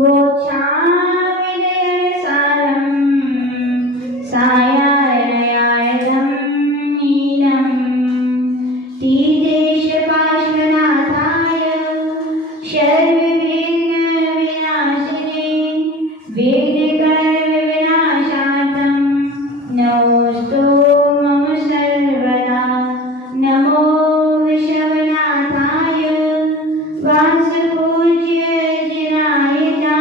बोच्छामिदयसारं सायायनयायधं नीलं तीदेशपार्श्वनाथाय शर्वविघ्नविनाशिने विघ्नकर्मविनाशार्थं नमोऽस्तु मम सर्वदा। नमो विश्वनाथाय वासपूज्य जिनायता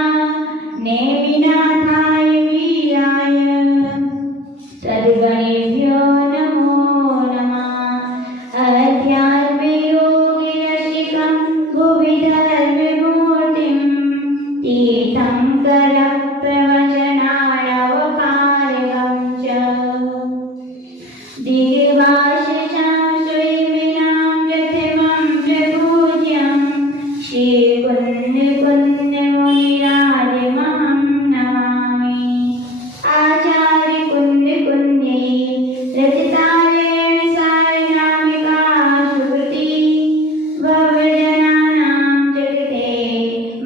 नेमिनाथाय वीराय सद्गणेभ्यो नमो नमः। अध्यात्मयोगिरसिकं भुवि धर्ममूर्तिं तीर्थङ्करप्रवचनाय च दिग्भाषितं श्रीविनां प्रथमं प्रपूज्यं श्रीकुन्दकुन्दमुनिराजमहं नमामि। आचार्यकुन्दकुन्दे रचितारेण सारनामिका सुकृति भवजनानां जगते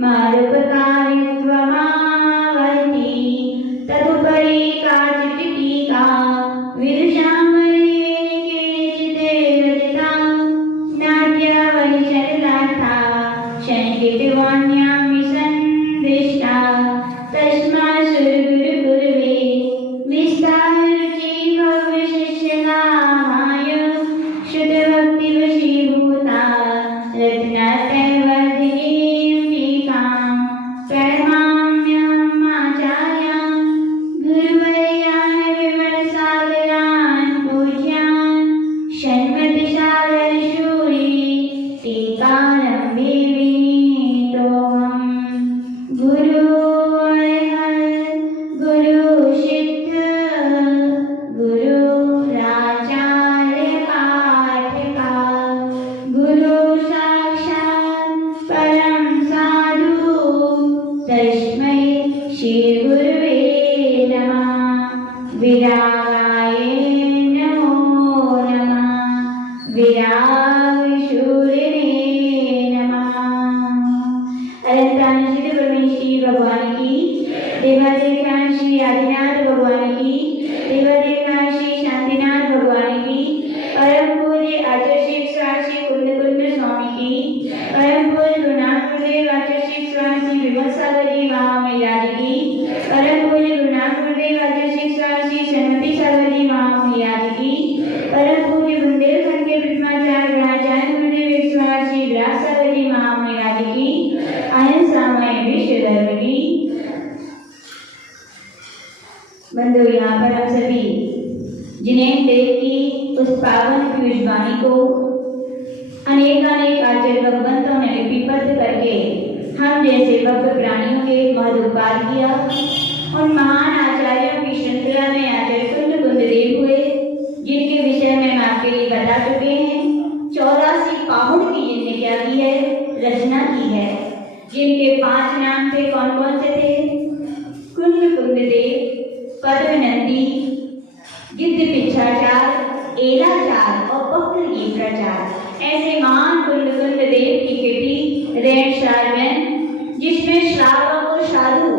मरुपकारित्वमावहति। तदुपरि काचित् टीका विदुषामणि केचित् रचिता नाट्यावली सरलार्था संस्कृतवाण्यां विसन्दिष्टा। तस्मात् सुरगुरुकुर्वे विस्ताररुचि भव्यशिष्यकामाय शुद्धभक्तिवशीभूता रत्नत्रयवर्धिनीं टीकां प्रणमाम्यहम् आचार्यान् गुरुवर्यान् विमलसागरान् पूज्यान् षण्मतिसागरशूरी टीकारम्भे विनीतोऽहम्। गुरु अरहत् गुरु सिद्ध गुरु आचार्य पाठका गुरु साक्षात् परं साधु तस्मै श्री गुरुवे नमः। विरागाय नमो नमः। विरागशूलिने नमः। अनंतानंद परमेश्वरी भगवान की, देवादेवनाथ श्री आदिनाथ भगवान की, देवादेवनाथ श्री शांतिनाथ भगवान की, परम पूज्य आचार्य श्री श्री कुंदकुंद स्वामी की, परम पूज्य गुरुनाथ गुरुदेव आचार्य श्री श्री विमल सागर जी महामहिराज की, परम पूज्य गुरुनाथ गुरुदेव आचार्य श्री श्री सन्मति सागर जी महामहिराज की, परम पूज्य बुंदेलखंड के ब्रह्माचार्य ग्रहाचार्य गुरुदेव श्री व्यास सागर जी महामहिराज की, अहिंसामय विश्व धर्म की। बंधु, यहाँ पर हम सभी जिनेन्द्र देव की उस पावन पीयूष वाणी को अनेकानेक आचार्य भगवंतों ने लिपिबद्ध करके हम जैसे भक्त प्राणियों के महदुपकार किया। उन महान आचार्यों की श्रृंखला में आचार्य कुंद देव हुए, जिनके विषय में हम आपके लिए बता चुके हैं। 84 पाहुड़ की जिनने क्या की है, रचना की है। जिनके 5 नाम थे, कौन कौन से थे? कुंद देव, पद्मनंदी, गिद्ध पिछाचार, एलाचार और बक्र की प्रचार। ऐसे महान कुंद देव की कृति रेणसार में, जिसमें श्रावक और साधु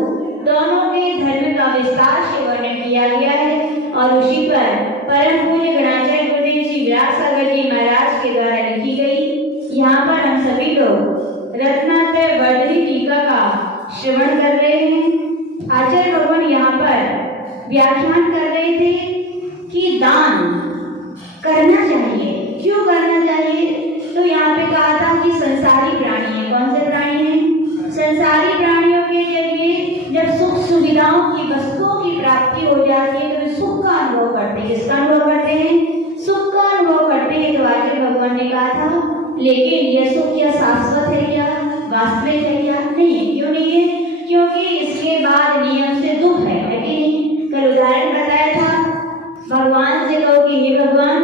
दोनों के धर्म का विस्तार से वर्णन किया गया है और उसी पर परम पूज्य गणाचार्य गुरुदेव श्री व्यास सागर जी महाराज के द्वारा लिखी गई। यहाँ पर हम सभी लोग रत्नात्रय वर्धनी टीका का श्रवण कर रहे हैं। आचार्य भगवान यहाँ पर व्याख्यान कर रहे थे कि दान करना चाहिए। क्यों करना चाहिए? तो यहाँ पे कहा था कि संसारी प्राणी है। कौन से प्राणी हैं? संसारी प्राणियों के जरिए जब सुख सुविधाओं की वस्तुओं की प्राप्ति हो जाती है तो वे सुख का अनुभव करते हैं। किसका अनुभव करते हैं? सुख का अनुभव करते हैं। तो आचार्य भगवान ने कहा था, लेकिन यह सुख क्या शाश्वत है, क्या वास्तविक है, क्या नहीं? क्यों नहीं है? क्योंकि इसके बाद नियम से दुख है कि नहीं? कल उदाहरण बताया था, भगवान से कहो कि हे भगवान,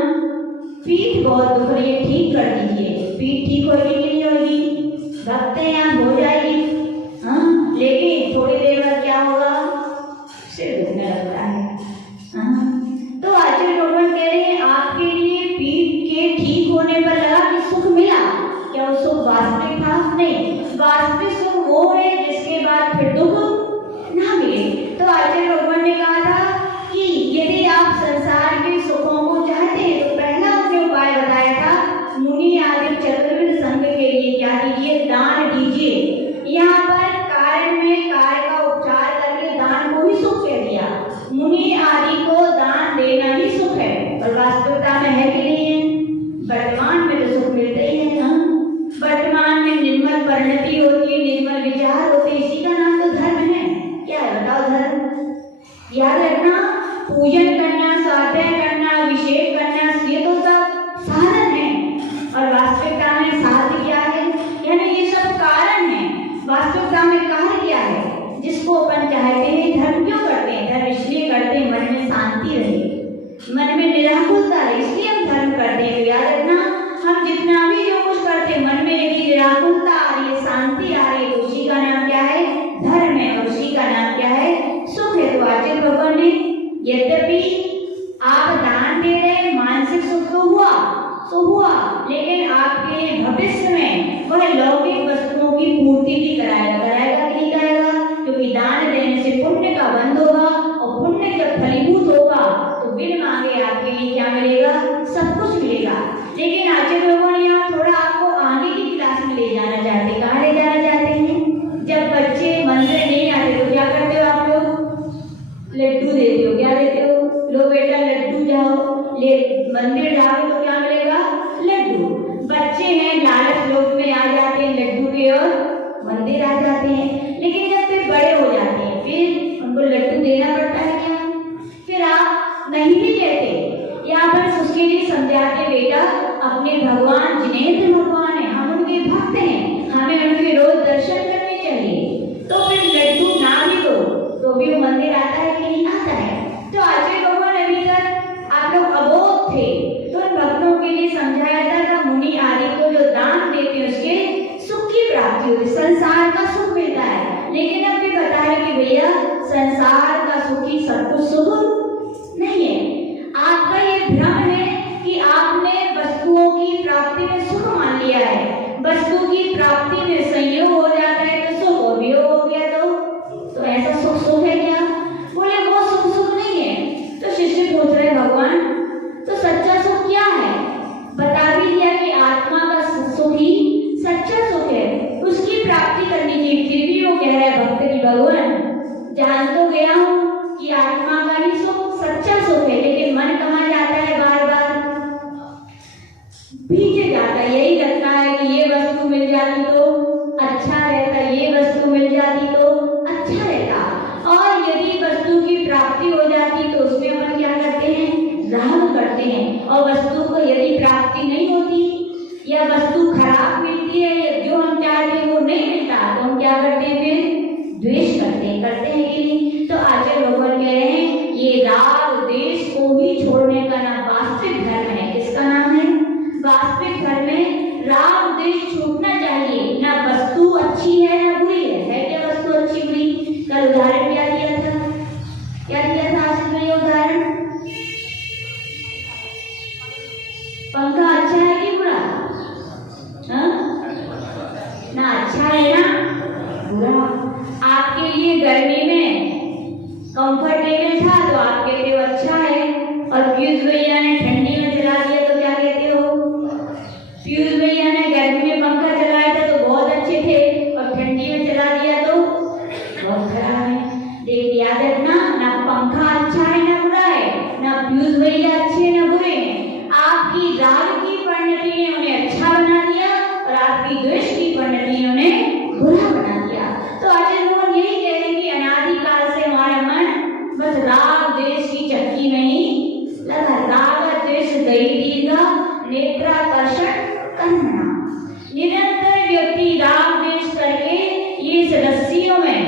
पीठ बहुत दुख रही है, ठीक कर दीजिए। पीठ ठीक होगी कि नहीं होगी? भक्त यहाँ हो जाएगी, हाँ, लेकिन थोड़ी देर बाद क्या होगा? सिर दुखने लगता है। तो आचार्य भगवान कह रहे हैं, आपके लिए पीठ के ठीक होने पर लगा कि सुख मिला, क्या वो सुख वास्तविक था? नहीं, वास्तविक याद रखना, पूजन करना, स्वाध्याय करना, अभिषेक करना, ये तो सब साधन है। और वास्तविकता में साध्य क्या है? यानी ये सब कारण है। वास्तविकता में कार्य क्या है? जिसको अपन चाहते हैं। धर्म क्यों करते हैं? धर्म इसलिए करते हैं मन में शांति रहे, मन में निराकुलता रहे, इसलिए हम धर्म करते हैं। तो याद रखना, हम जितना भी जो कुछ करते हैं, मन में यदि निराकुलता आ रही है, शांति आ रही है, तो उसी का नाम क्या है? धर्म है। और उसी का नाम क्या है? सुख है। तो आचार्य भगवान ने, यद्यपि आप दान दे रहे, मानसिक सुख तो हुआ, लेकिन आपके लिए भविष्य में वह लौकिक वस्तुओं की पूर्ति भी कराएगा कि नहीं कराएगा? क्योंकि दान देने से पुण्य का बंध होगा, और पुण्य जब फलीभूत होगा तो बिन मांगे आपके लिए क्या मिलेगा? सब कुछ मिलेगा। लेकिन आचार्य भगवान यहाँ थोड़ा आपको आगे की क्लास में ले जाना चाहते हैं। कहाँ ले जाना चाहते हैं? जब बच्चे मंदिर नहीं आते तो क्या करते हो आप लोग? लड्डू देते हो। क्या देते हो? लो बेटा लड्डू जाओ, ले मंदिर जाओ तो क्या मिलेगा? लड्डू। बच्चे हैं लालच लोभ में आ जाते हैं लड्डू के और मंदिर आ जाते हैं। लेकिन जब फिर बड़े हो जाते हैं, फिर उनको लड्डू देना पड़ता है क्या? फिर आप नहीं भी देते, या फिर उसके लिए समझाते, बेटा अपने भगवान जिनेंद्र भगवान है, हम उनके भक्त हैं, हमें उनके रोज दर्शन करने चाहिए। तो फिर लड्डू ना भी दो तो भी वो मंदिर आता है कि नहीं आता है? तो आचार्य भगवान अभी तक आप लोग अबोध थे, तो उन भक्तों के लिए समझाया था, मुनि आदि को जो दान देते हैं उसके सुख की प्राप्ति होती है, संसार का सुख मिलता है। लेकिन अब भी बता रहे कि भैया संसार का सुख ही सब कुछ सुख नहीं है। आपका ये भ्रम है कि आपने वस्तुओं की प्राप्ति में सुख मान लिया है। वस्तु की प्राप्ति में संयोग हो जाता है तो सुख, और वियोग हो गया तो ऐसा सुख है क्या? बोले वो सुख नहीं है। तो शिष्य पूछ रहे, भगवान तो सच्चा सुख क्या है? बता भी दिया कि आत्मा का सुख ही सच्चा सुख है, उसकी प्राप्ति करनी चाहिए। फिर भी वो कह रहा है भक्त की, भगवान जान तो गया हूँ कि आत्मा का ही सुख सच्चा सुख है, लेकिन मन कहाँ जाता है? बार बार पीछे जाता है। यही लगता है कि ये वस्तु मिल जाती तो अच्छा रहता, ये वस्तु मिल जाती तो अच्छा रहता। और यदि वस्तु की प्राप्ति हो जाती तो उसमें अपन क्या करते हैं? राग करते हैं। और वस्तु को यदि प्राप्ति नहीं होती या वस्तु खराब मिलती है, जो हम चाहते हैं वो नहीं मिलता, तो हम क्या करते हैं? फिर द्वेष करते हैं कि नहीं? तो आचार्य भगवान कह रहे हैं, ये राग द्वेष को ही छोड़ने का नाम वास्तविक धर्म है। किसका नाम है? वास्तविक धर्म में राग द्वेष छूटना चाहिए। ना वस्तु अच्छी है ना बुरी है क्या वस्तु अच्छी बुरी? कल उदाहरण क्या दिया था? आज में उदाहरण, पंखा अच्छा है कि बुरा? ना अच्छा है ना बुरा। आपके लिए गर्मी में कंफर्टेबल था तो आप कहते हो अच्छा है, और फ्यूज भैया ने ठंडी में चला दिया तो क्या कहते हो? फ्यूज भैया ने गर्मी में पंखा चलाया था तो बहुत अच्छे थे, और ठंडी में चला दिया तो बहुत खराब है। देख याद रखना, ना पंखा अच्छा है ना बुरा है, ना फ्यूज भैया अच्छे ना बुरे हैं। आपकी राग की परिणति ने उन्हें अच्छा बना दिया, और आपकी द्वेष की परिणति ने उन्हें बुरा बना दिया। तो आचार्य भगवान यही कह रहे हैं कि अनादिकाल से हमारा मन बस राग द्वेष की चक्की में ही लगा। राग द्वेष दई दीर्घा नेत्राकर्षण करना। निरंतर व्यक्ति राग द्वेष करके ये इस रस्सियों में,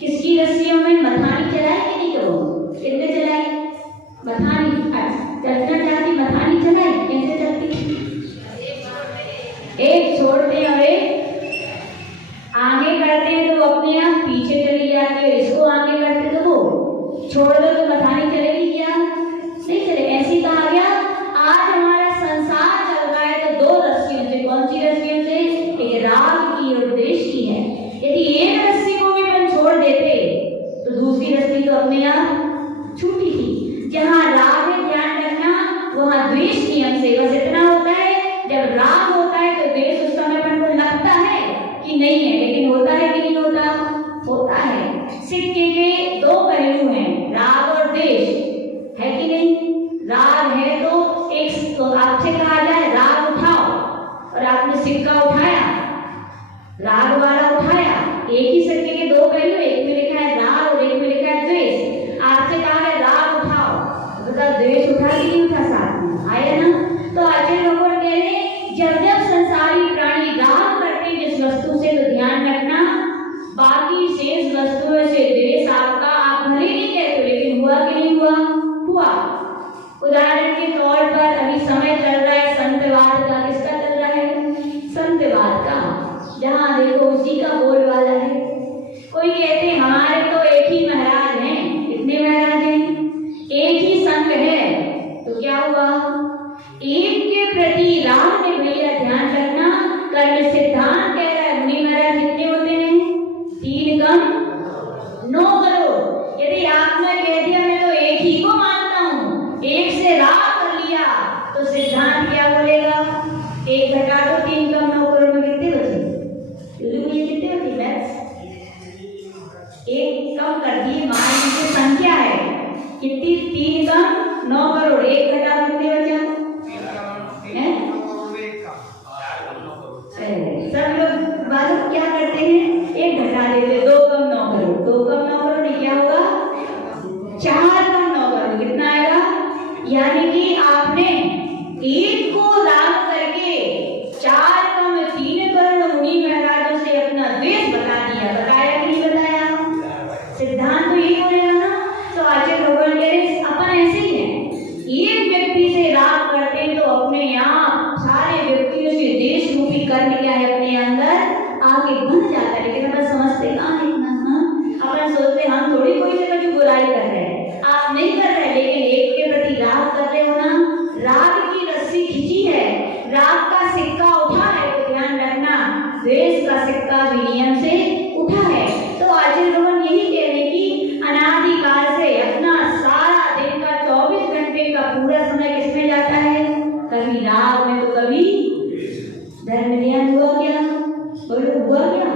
किसकी रस्सियों में? मथानी चलाए कि नहीं? करो कितने चलाए? मथानी चलना चाहती, मथानी चलाए कैसे चलती? एक छोड़ते हैं और एक आगे करते हैं तो अपने आप पीछे चली जाती है। इसको आगे करते तो वो छोड़ दो तो मथानी चलेगी क्या? नहीं चले। ऐसी कहा गया आज हमारा संसार चल रहा है तो दो रस्सियों से। कौन सी रस्सियों से? एक राग की और द्वेष की है। यदि एक रस्सी को भी हम छोड़ देते तो दूसरी रस्सी तो अपने आप छूटी थी। जहाँ राग है ध्यान रखना, वहाँ द्वेष नियम से बस इतना होता है, जब राग होता है तो द्वेष उस समय अपन को लगता है कि नहीं है, लेकिन होता है कि नहीं होता? होता है। सिक्के के दो पहलू हैं, राग और द्वेष, है कि नहीं? राग है तो एक तो आपसे कहा जाए राग उठाओ, और आपने सिक्का उठाया, राग वाला उठाया, एक ही सिक्के के दो पहलू, एक में लिखा है राग और एक में लिखा है द्वेष। आपसे 9 करोड़, एक घटा कितने बचा? सब लोग मालूम क्या करते हैं, एक घटा देते, 2 कम 9 करोड़, 2 कम 9 करोड़ क्या होगा? 4 कम 9 करोड़, कितना आएगा? यानी कि आपने एक को दान करके 4 कम 3 करोड़ उन्हीं महाराजों से अपना द्वेष बता दिया। बताया कि नहीं बताया? सिद्धांत तो यही होगा ना। तो आचार्य भगवान कह रहे अपन ऐसे ही है, एक व्यक्ति से राग करते हैं तो अपने यहाँ सारे व्यक्तियों से देश रूपी कर्म क्या है अपने अंदर आगे बन जाता है। लेकिन अपन समझते कहाँ है इतना? अपन सोचते हम थोड़ी कोई से कुछ बुराई कर रहे हैं, आप नहीं कर रहे, लेकिन एक के प्रति राग कर रहे हो ना। राग की रस्सी खींची है, राग का सिक्का उठा है, तो ध्यान रखना द्वेष का सिक्का भी नियम से उठा है। तो आचार्य भगवान यही कह रहे कि अनादिकाल से अपना सारा दिन का 24 घंटे का पूरा समय किसमें जाता है? कभी राग में तो कभी धर्म ध्यान। हुआ क्या? बोलो हुआ क्या?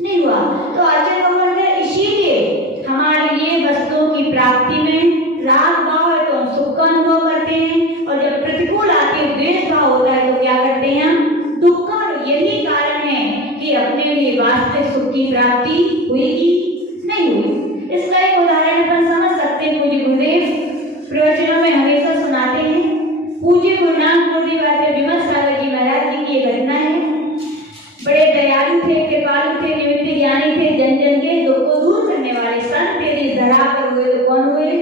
नहीं हुआ। तो आचार्य भगवान ने इसीलिए हमारे लिए वस्तुओं की प्राप्ति में राग भाव है तो हम सुख का अनुभव करते हैं, और जब प्रतिकूल आके द्वेष भाव होता है तो क्या करते हैं हम? दुख का। यही कारण है कि अपने लिए वास्तविक सुख की प्राप्ति हुई कि नहीं हुई। इसका एक उदाहरण अपन समझ सकते हैं। पूज्य गुरुदेव प्रवचनों में हमेशा सुनाते हैं। पूज्य गुरु नानक गुरुदेव आचार्य विमल सागर जी महाराज जी की ये घटना है। बड़े दयालु थे, कृपालु थे, निमित्त ज्ञानी थे, जन जन के दुख को दूर करने वाले संत तेरी धरा पर हुए तो कौन हुए?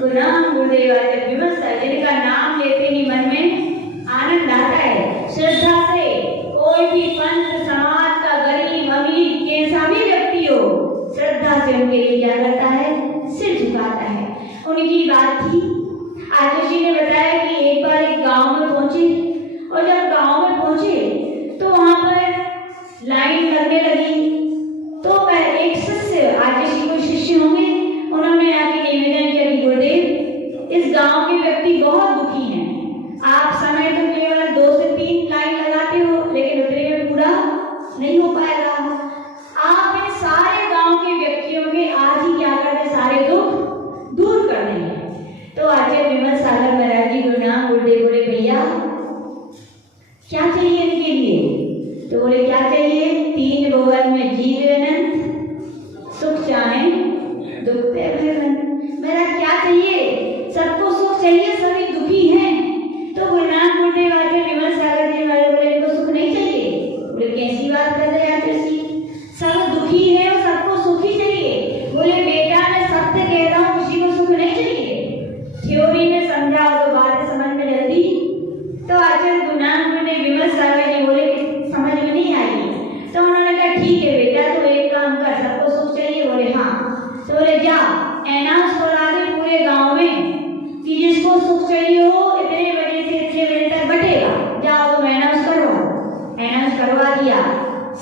गुरु नानक गुरुदेव आचार्य विमल सागर, जिनका नाम लेते ही मन में आनंद आता है। श्रद्धा से कोई भी पंथ समाज का गरीब अमीर कैसा भी व्यक्ति हो, श्रद्धा से उनके लिए क्या करता है? सिर झुकाता है। उनकी बात थी, आचार्य जी ने बताया कि एक बार एक गांव में पहुंचे, और जब गांव में पहुंचे तो वहां पर लाइन लगने लगी। तो एक शिष्य, आचार्य जी कोई शिष्य होंगे, उन्होंने आके निवेदन किया कि गुरुदेव इस गांव के व्यक्ति बहुत दुखी हैं, आप समय तो केवल 2 से 3 लाइन लगाते हो, लेकिन उतने में पूरा नहीं हो पाएगा। आप इन सारे गांव के व्यक्तियों के आज ही क्या कर दे, सारे दुख दूर कर देंगे। तो आचार्य विमल सागर महाराज जी गुरु नानक गुरुदेव बोले भैया क्या चाहिए इनके लिए? तो बोले क्या चाहिए? 3 भुवन में जीवे अनंत, सुख चाहे दुख पे भयवन। मेरा क्या चाहिए? सबको सुख चाहिए, सभी दुखी हैं। तो गुरु नानक गुरुदेव आचार्य विमल सागर जी महाराज बोले इनको सुख नहीं चाहिए। बोले कैसी बात कर रहे हैं आचार्य जी, सब दुखी है और सबको सुख ही चाहिए। बोले बेटा मैं सत्य कह रहा हूँ, किसी को सुख नहीं चाहिए। थ्योरी में समझाओ तो बात समझ में जल्दी। तो आचार्य गुरु नानक गुरुदेव विमल सागर जी बोले समझ में नहीं आई। तो उन्होंने कहा ठीक है बेटा, तो एक काम कर, सबको सुख चाहिए? बोले हाँ। तो बोले जा अनाउंस करा दे पूरे गांव में कि जिसको सुख चाहिए हो इतने बजे से इतने बजे तक बटेगा, जाओ तुम अनाउंस करो। अनाउंस करवा दिया।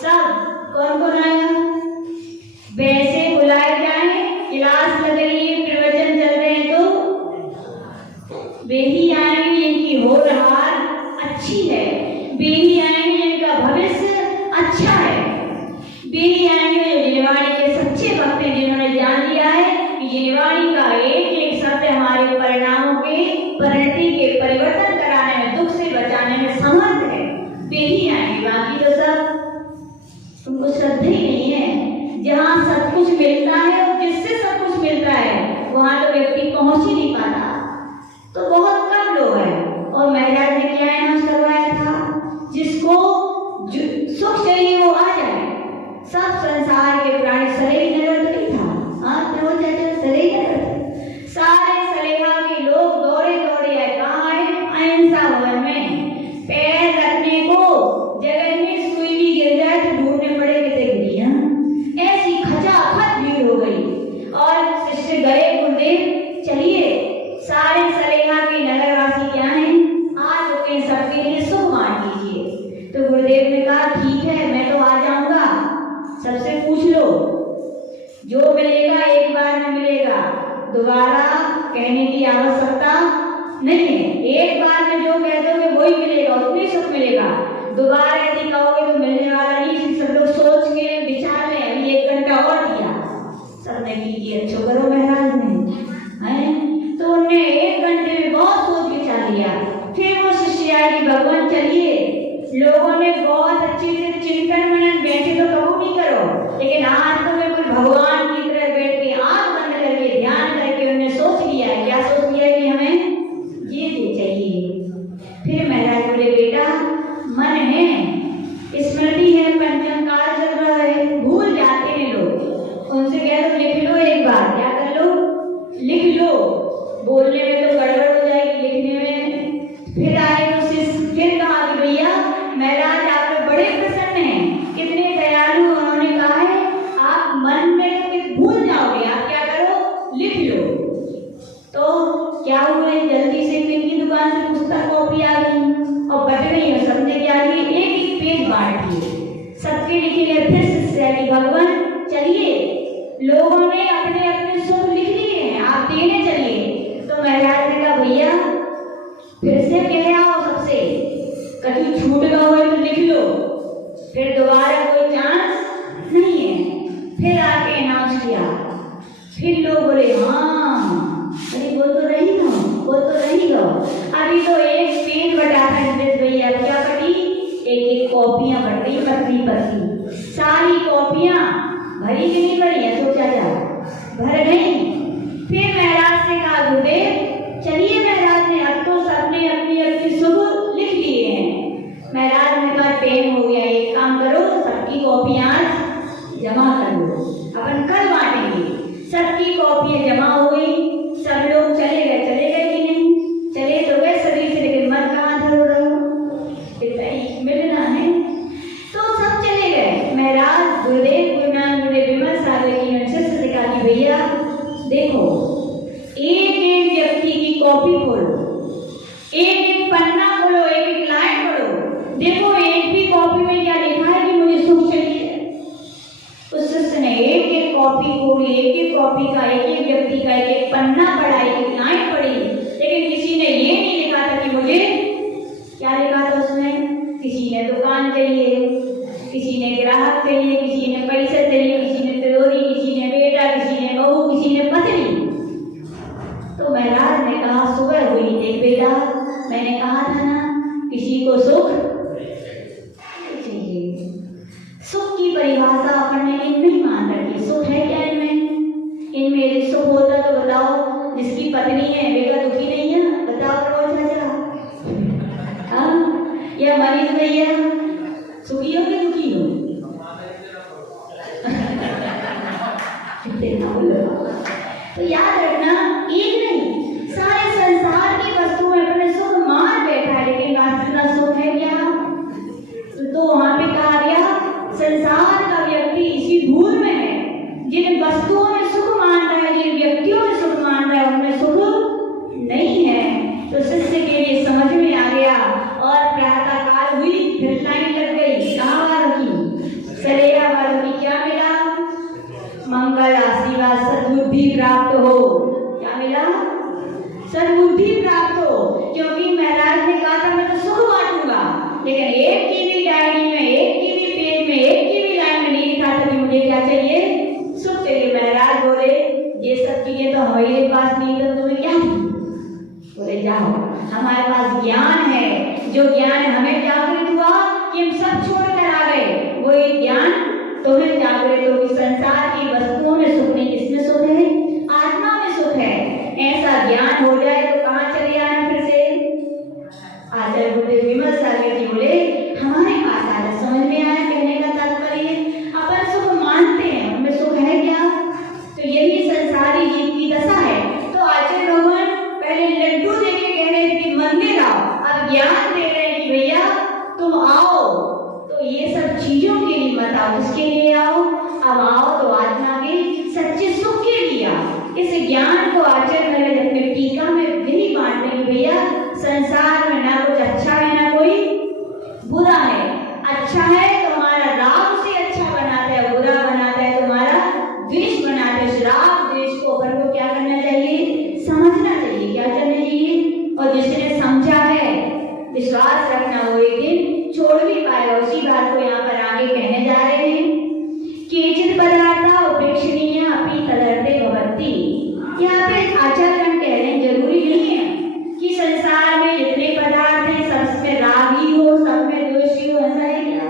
सब कौन कौन आया? वैसे बुलाए जाए, क्लास लग रही है, प्रवचन चल रहे हैं तो वे ही आएंगे जिनकी हो रहा अच्छी है, वे ही आएंगे जिनका भविष्य अच्छा है, वे ही आएंगे जो जिनवाणी के सच्चे भक्त हैं, जिन्होंने जान लिया है कि जिनवाणी का एक एक शब्द हमारे परिणामों के परिणति के परिवर्तन कराने में, दुख से बचाने में समर्थ है, वे ही आएंगे। बाकी तो सब उनको श्रद्धा ही नहीं है। जहाँ सब कुछ मिलता है और जिससे सब कुछ मिलता है वहां तो व्यक्ति पहुंच ही नहीं पाता। तो बहुत कम लोग हैं। और महाराज ने क्या अनाउंस करवाया था? जिसको सुख चाहिए वो आ जाए। सब संसार के प्राणी सरेई नगर तो नहीं था, हाँ तो सरेई नगर, सारे सरेगा के लोग दौड़े दौड़े आए। कहाँ आए? अहिंसा भवन में। पैर रखने को जगह में सुई भी गिर जाए तो ढूंढने पड़े कितने गिरिया। ऐसी खचाखच भीड़ हो गई। और शिष्य गए, गुरुदेव चलिए सारे सरेगा के नगरवासी क्या हैं आ चुके हैं, सबके लिए सुख बांट लीजिए। तो गुरुदेव ने कहा ठीक है मैं तो आ जाऊंगा, सबसे पूछ लो, जो मिलेगा एक बार में मिलेगा, दोबारा कहने की आवश्यकता नहीं है। एक बार में जो कह दोगे वही मिलेगा, उतनी सुख मिलेगा। दोबारा यदि कहोगे तो मिलने वाला नहीं। सब लोग सोच के विचार लें, अभी 1 घंटा और दिया, सबने कीजिए अच्छो करो महाराज ने, हैं तो उन्हें 1 घंटे भगवान चलिए, लोगों ने अपने अपने सुख लिख लिए हैं, आप देने चलिए। तो महाराज ने कहा भैया फिर से कह आओ सबसे, कभी छूट गया हो तो लिख लो, फिर दोबारा कोई चांस नहीं है। फिर आके अनाउंस किया, फिर लोग बोले हाँ अरे वो तो रही हो, वो तो रही हो। अभी तो एक पेज बटा था भैया, क्या बटी, एक एक कॉपियां बट गई पतली पतली, सारी कॉपियां भरी कि नहीं भरी है, सोचा जा भर गई। फिर महाराज से कहा गुरुदेव चलिए, महाराज ने अब तो सबने अपनी अपनी सुख लिख लिए हैं। महाराज ने कहा पेन हो गया, एक काम करो सबकी कॉपियां जमा कर लो, अपन कल बांटेंगे। सबकी कॉपियां जमा हो गई, सब लोग चले गए कि नहीं, चले तो गए सभी से, लेकिन मन कहाँ धरो रहो, मिलना है। तो सब चले गए। महाराज गुरुदेव विमल सागर की नजर से कहा कि भैया देखो, एक एक व्यक्ति की कॉपी खोलो, एक एक पन्ना खोलो, एक एक लाइन पढ़ो, देखो एक भी कॉपी में क्या लिखा है कि मुझे सुख चाहिए। उस शिष्य ने एक एक कॉपी खोली, एक एक कॉपी का, एक एक व्यक्ति का एक एक पन्ना पढ़ा, एक एक लाइन पढ़ी, लेकिन किसी ने ये नहीं लिखा था कि मुझे क्या लिखा था उसमें। किसी ने दुकान चाहिए, किसी ने ग्राहक चाहिए, किसी ने पैसे चाहिए, किसी ने तिजोरी, किसी ने बेटा, किसी ने बहू, किसी ने पत्नी। तो महाराज ने कहा सुबह हुई, देख बेटा मैंने कहा था ना किसी को सुख चाहिए। सुख की परिभाषा अपन ने नहीं मान रखी, सुख है क्या इनमें यदि सुख होता तो बताओ, जिसकी पत्नी है बेटा दुखी नहीं है, बताओ रोज चाचा या मरीज भैया सुखी हो कि दुखी हो? तो याद रखना, एक नहीं सारे संसार की वस्तुएं अपने सुख मान बैठा है, लेकिन वास्तविक सुख है क्या? तो वहां पे कहा गया संसार का व्यक्ति इसी भूल में है, जिन वस्तुओं में सुख मान रहा है, जिन व्यक्तियों में सुख मान रहा है, उनमें सुख नहीं है। तो शिष्य के लिए समझ में आ गया और प्रातः काल हुई, फिर लाइन लग गई। कहाँ वालों की, सरेरा वालों की। क्या मिला? मंगल आशीर्वाद, सद्बुद्धि प्राप्त हो। क्या मिला? सद्बुद्धि प्राप्त हो। क्योंकि महाराज ने कहा था मैं तो सुख बांटूंगा, लेकिन एक की भी डायरी में, एक की भी पेज में, एक की भी लाइन में नहीं लिखा था कि मुझे क्या चाहिए, सुख चाहिए। महाराज बोले ये सब चीजें तो हमारे पास नहीं, तो तुम्हें क्या? बोले जाओ, हमारे पास ज्ञान है, जो ज्ञान हमें जागृत हुआ कि हम सब छोड़कर आ गए, वही ज्ञान तुम्हें जागृत हो कि संसार की वस्तुओं में सुख नहीं, किसमें सुख है? आत्मा में सुख है। ऐसा ज्ञान हो जाए तो कहाँ चले आना फिर से? आचार्य गुरुदेव विमल सागर जी बोले हमारे पास आना। समझ में आया कहने का तात्पर्य? अपन सुख मानते हैं, उनमें सुख है क्या? तो यही संसारी जीव की दशा है। तो आचार्य भगवान पहले लड्डू देके कह रहे थे कि मंदिर आओ, अब ज्ञान दे रहे हैं कि भैया तुम आओ, तो ये सब चीजों के लिए मत आओ, किसके लिए आओ? अब आओ तो आत्मा के सच्चे सुख के लिए आओ। इस ज्ञान को आचार्य महाराज अपने टीका में यही बांटते हैं, भैया संसार में ना कुछ अच्छा है ना कोई बुरा है। अच्छा है तो हमारा राग उसे अच्छा बनाता है, बुरा बनाता है तो हमारा द्वेष बनाता है। इस राग द्वेष को अपन को क्या करना चाहिए? समझना चाहिए। क्या करना चाहिए? और जिसने समझा है, विश्वास रखना, वो एक दिन छोड़ भी पाएगा। उसी बात को यहाँ पर आगे कहने जा रहे हैं। केचित् पदार्था उपेक्षणीया अपि तदर्थे भवन्ति। यहाँ पे आचार्यगण कह रहे हैं जरूरी नहीं है कि संसार में जितने पदार्थ हैं सब में राग ही हो, सब में द्वेष ही हो, ऐसा है क्या?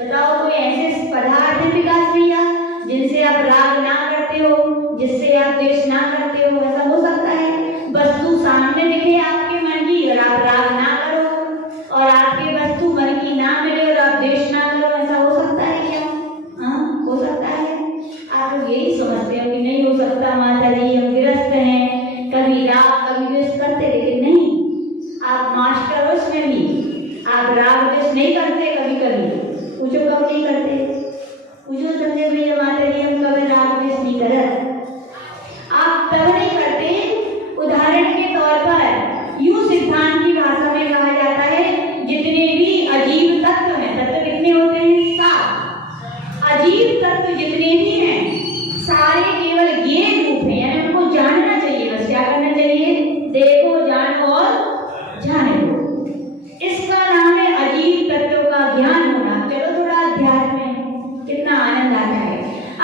बताओ कोई ऐसे पदार्थ है विकास भैया जिनसे आप राग ना करते हो, जिससे आप द्वेष ना करते हो? ऐसा हो सकता है? वस्तु सामने दिखे आपके मन की और आप राग ना करो, और आपके वस्तु मन की ना मिले और आप द्वेष ना करो, ऐसा हो सकता है क्या? हाँ हो सकता है। आप लोग यही समझते हो कि नहीं हो सकता माता जी, हम गिरस्त हैं, कभी राग कभी द्वेष करते, लेकिन नहीं, आप मास्टर हो इसमें भी। आप राग द्वेष नहीं करते कभी कभी? पूछो कब नहीं करते? पूछो संजय भैया माता जी हम कभी राग द्वेष नहीं करते। आप तब नहीं करते, उदाहरण के तौर पर तत्व जितने भी हैं सारे केवल ये रूप हैं, यानी उनको जानना चाहिए। बस क्या करना चाहिए? देखो, जानो और जाने दो। इसका नाम है अजीब तत्वों का ज्ञान होना। चलो थोड़ा अध्यात्म में कितना आनंद आता है।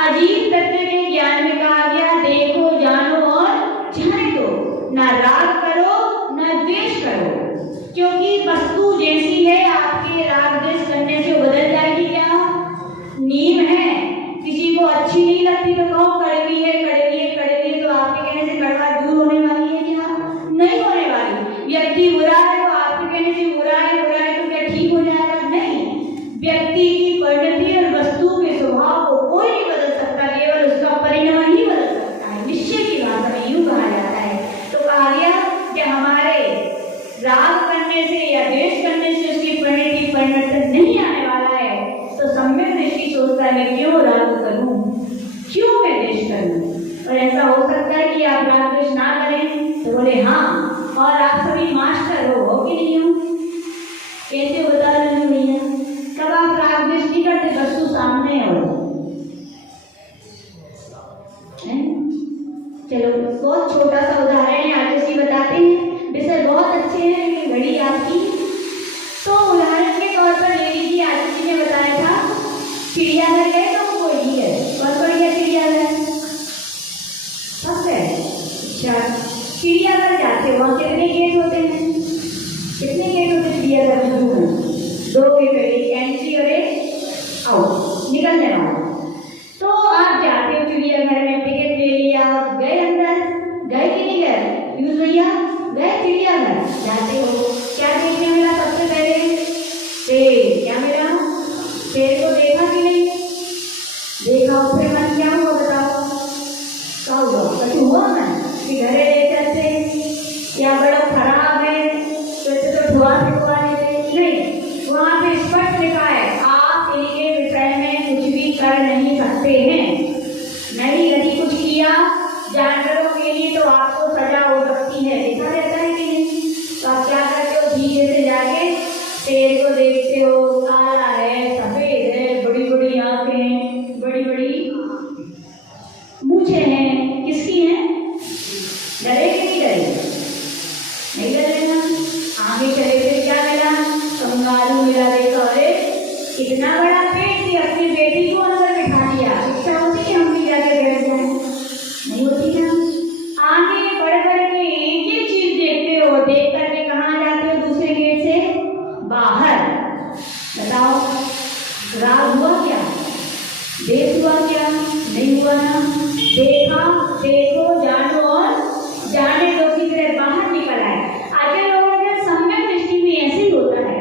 अजीब तत्व के ज्ञान में कहा गया देखो, जानो और जाने दो। ना राग करो ना द्वेष करो, क्योंकि वस्तु जैसी है आपके राग द्वेष करने से बदल जाएगी। क्या नीम है, किसी को अच्छी नहीं लगती तो कहो कड़वी है, कड़वी है, कड़वी है, तो आपके कहने से कड़वा दूर होने वाली है? क्या नहीं होने वाली। व्यक्ति बुरा है तो आपके कहने से बुरा है तो क्या ठीक हो जाएगा? नहीं। व्यक्ति की परिणति और वस्तु के स्वभाव को कोई नहीं बदल सकता, केवल उसका परिणाम ही बदल सकता है। निश्चय की बात में यूं कहा जाता है। तो कहा गया कि हमारे राग करने से या द्वेष करने से उसकी परिणति परिवर्तन नहीं आने वाला है। तो सम्यक दृष्टि सोचता है मैं क्यों राग करूं, क्यों मैं द्वेष करूं। और ऐसा हो सकता है कि आप राग द्वेष ना करें तो बोले हाँ, और आप सभी मास्टर हो कि नहीं हो? कैसे बता रहे हैं भैया? कब आप राग द्वेष नहीं करते, वस्तु सामने हो। चलो बहुत छोटा सा उदाहरण है, आगे से बताते हैं। विषय बहुत अच्छे हैं लेकिन घड़ी आपकी। तो उदाहरण के तौर पर ले लीजिए, आदित्य ने बताया था चिड़ियाघर गए तो कोई भी है, कौन कौन गया चिड़ियाघर? सब गए। अच्छा, चिड़ियाघर जाते वहाँ कितने गेट होते हैं? कितने गेट होते हैं चिड़ियाघर में? 2 गेट, एक एंट्री और एक आउट, निकलने वाला। तो आप जाते हो चिड़ियाघर में, टिकट ले लिया, गए अंदर, गए कि नहीं गए? यूज भैया गए चिड़ियाघर, जाते हो, क्या देखने मिला सबसे पहले? शेर। क्या मिला? शेर को देखा कि नहीं देखा? फिर मन क्या हुआ बताओ? क्या हुआ? कुछ हुआ ना कि घरे लेकर से या बड़ा खराब है तो धुआ से धुआ लेते नहीं। वहां पे स्पष्ट लिखा है आप इनके विषय में कुछ भी कर नहीं सकते हैं। नहीं यदि कुछ किया जानवरों के लिए तो आपको सजा हो सकती है। लिखा रहता है कि नहीं? तो आप क्या करते हो? धीरे से जाके शेर को देखते हो, काला है, सफेद है, बड़ी बड़ी आंखें, बड़ी बड़ी मूछें हैं, किसकी हैं? डरे कि नहीं डरे? नहीं डरेगा। आगे चले फिर क्या मिला? कंगारू मिला। देखा अरे इतना बड़ा पेट थी, अपनी बेटी को अंदर बिठा दिया। इच्छा होती है हम भी जाके बैठ जाए? नहीं होती ना। आगे बढ़ बढ़ के एक एक चीज देखते हो, देख करके कहाँ जाते हो? दूसरे गेट से बाहर। बताओ राग हुआ क्या? देश हुआ क्या? नहीं हुआ ना। देखा, देखो, जानो और जाने दो की तरह बाहर निकल आए। आगे लोगों के सम्यक दृष्टि में ऐसे ही होता है।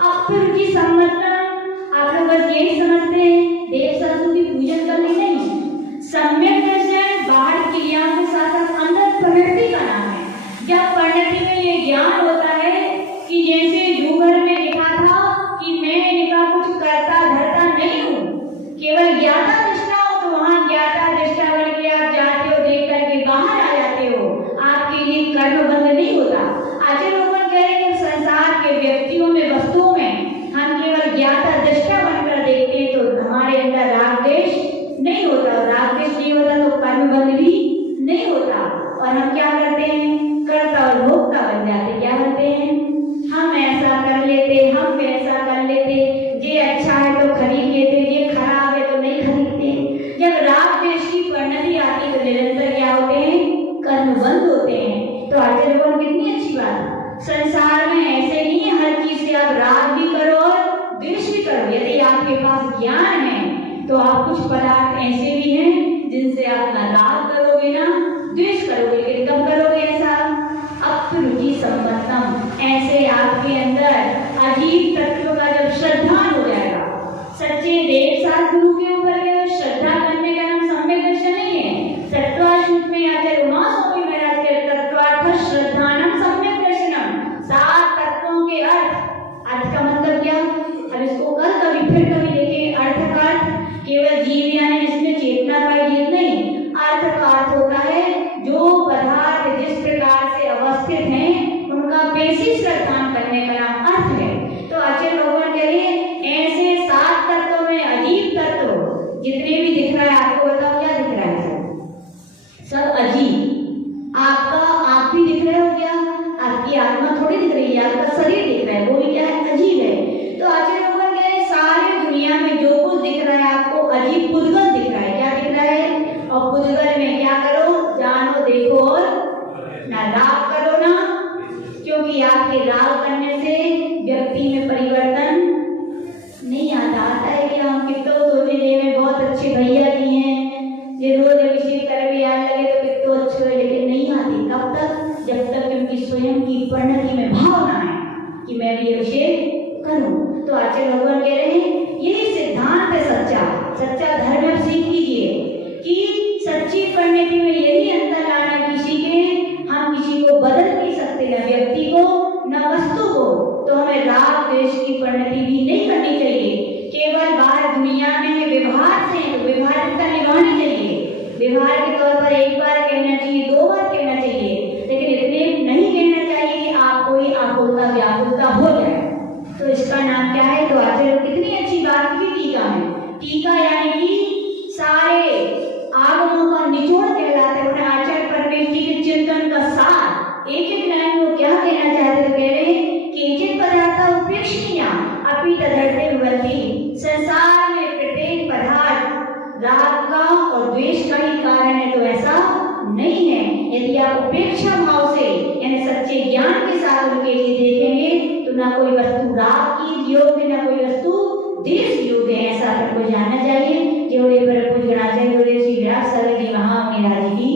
अब फिर की सम्मतन आप लोग बस यही समझते हैं देव सत्संग की पूजन करनी नहीं। सम्यक दर्शन बाहर की ज्ञान के साथ साथ अंदर प्रवृत्ति का नाम है। जब परिणति में ये ज्ञान होता है कि जैसे जूगर में लिखा था कि मैं इनका कुछ करता धरता नहीं हूँ, केवल ज्ञाता दृष्टा हो, तो वहाँ ज्ञाता दृष्टा बन के आप जाते हो, देख करके बाहर आ जाते हो। आपके लिए कर्म बंद नहीं होता। आचार्य कहेंगे संसार के व्यक्तियों में, वस्तुओं में हम केवल ज्ञाता दृष्टा बनकर देखते हैं तो हमारे अंदर राग द्वेष नहीं होता। राग द्वेष नहीं होता तो कर्म बंद भी नहीं होता। और हम क्या करते हैं? कर्ता और भोक्ता बन जाते। क्या बनते हैं? हम ऐसा कर लेते, हम वैसा कर लेते, ये अच्छा है तो खरीद लेते, ये खराब है तो नहीं खरीदते। जब राग द्वेष की परिणति आती तो निरंतर क्या होते हैं? कर्म बंद होते हैं। तो आचार्य कितनी अच्छी बात। संसार में ऐसे नहीं है हर चीज से आप राग भी करो और द्वेष भी करो। यदि आपके पास ज्ञान है तो आप कुछ पदार्थ ऐसे भी हैं जिनसे आप ना राग करोगे ना द्वेष करोगे। लेकिन कब करोगे ऐसा? अपरुचि संपन्नम। ऐसे आपके अंदर अजीब तत्व का जब श्रद्धा हो जाएगा, सच्चे देव साथ गुरु के ऊपर श्रद्धा करने का नाम सम्यक दर्शन नहीं है। तत्वाश्रुत में आचार्य उमा स्वामी महाराज के तत्वार्थ श्रद्धानम सम्यक दर्शनम। 7 तत्वों के अर्थ का मतलब क्या? अब इसको कभी फिर कभी देखें। अर्थ का अर्थ केवल जीव यानी जिसमें चेतना पाई जीत नहीं। अर्थ का अर्थ होता है जो पदार्थ जिस प्रकार से अवस्थित हैं उनका बेसिक श्रद्धान करने का नाम अर्थ है। तो आचार्य भगवान के लिए ऐसे 7 तत्वों में अजीब तत्व जितने भी सब अजीब। आपका आप भी दिख रहे हो क्या? आपकी आत्मा थोड़ी दिख रही है, आपका शरीर दिख रहा है, वो भी क्या है? अजीब है। तो आचार्य भगवान कह रहे हैं सारी दुनिया में जो कुछ दिख रहा है आपको अजीब पुद्गल दिख रहा है। क्या दिख रहा है? और पुद्गल में क्या करो? जानो, देखो और ना राग करो ना, क्योंकि आपके राग करने से व्यक्ति में परिवर्तन नहीं आता। आता है कि हम कितो तो में बहुत अच्छे भैया जी हैं, ये रोज अभिषेक कर भी आने लगे तो कितो अच्छे है, लेकिन नहीं आती। कब तक? जब तक उनकी स्वयं की परिणति में भाव ना आए कि मैं भी अभिषेक करूं। तो आचार्य भगवान कह रहे हैं यही सिद्धांत है सच्चा। सच्चा धर्म आप सीख लीजिए कि सच्ची परिणति में यही अंतर लाना किसी के, हम किसी को बदल नहीं सकते, न व्यक्ति को न वस्तु को। तो हमें राग द्वेष की परिणति भी नहीं करनी चाहिए। केवल बाहर दुनिया में व्यवहार से तो व्यवहारिकता निभानी चाहिए। व्यवहार के तौर पर एक बार कहना चाहिए, 2 बार कहना चाहिए, लेकिन इतने नहीं कहना चाहिए कि आपको ही आकुलता व्याकुलता हो जाए। तो इसका नाम क्या है? तो आचार्य कितनी अच्छी बात की टीका में। टीका यानी कि सारे आगमों का निचोड़ कहलाता है। उन्हें आचार्य परमेश्वर जी के चिंतन का सार एक एक लाइन वो क्या कहना चाहते? तो कह रहे हैं किंचित पदार्थ उपेक्षणीय अपि तदर्थे भवति। संसार में प्रत्येक पदार्थ राग का और द्वेष का ही कारण है, तो ऐसा नहीं है। यदि आप उपेक्षा भाव से यानी सच्चे ज्ञान के साथ उनके लिए देखेंगे तो ना कोई वस्तु राग की योग्य, ना कोई वस्तु द्वेष योग्य है। ऐसा आपको जानना चाहिए। जोड़े पर कुछ गणाचार्य जोड़े श्री व्यास सर्व महामुनि राज की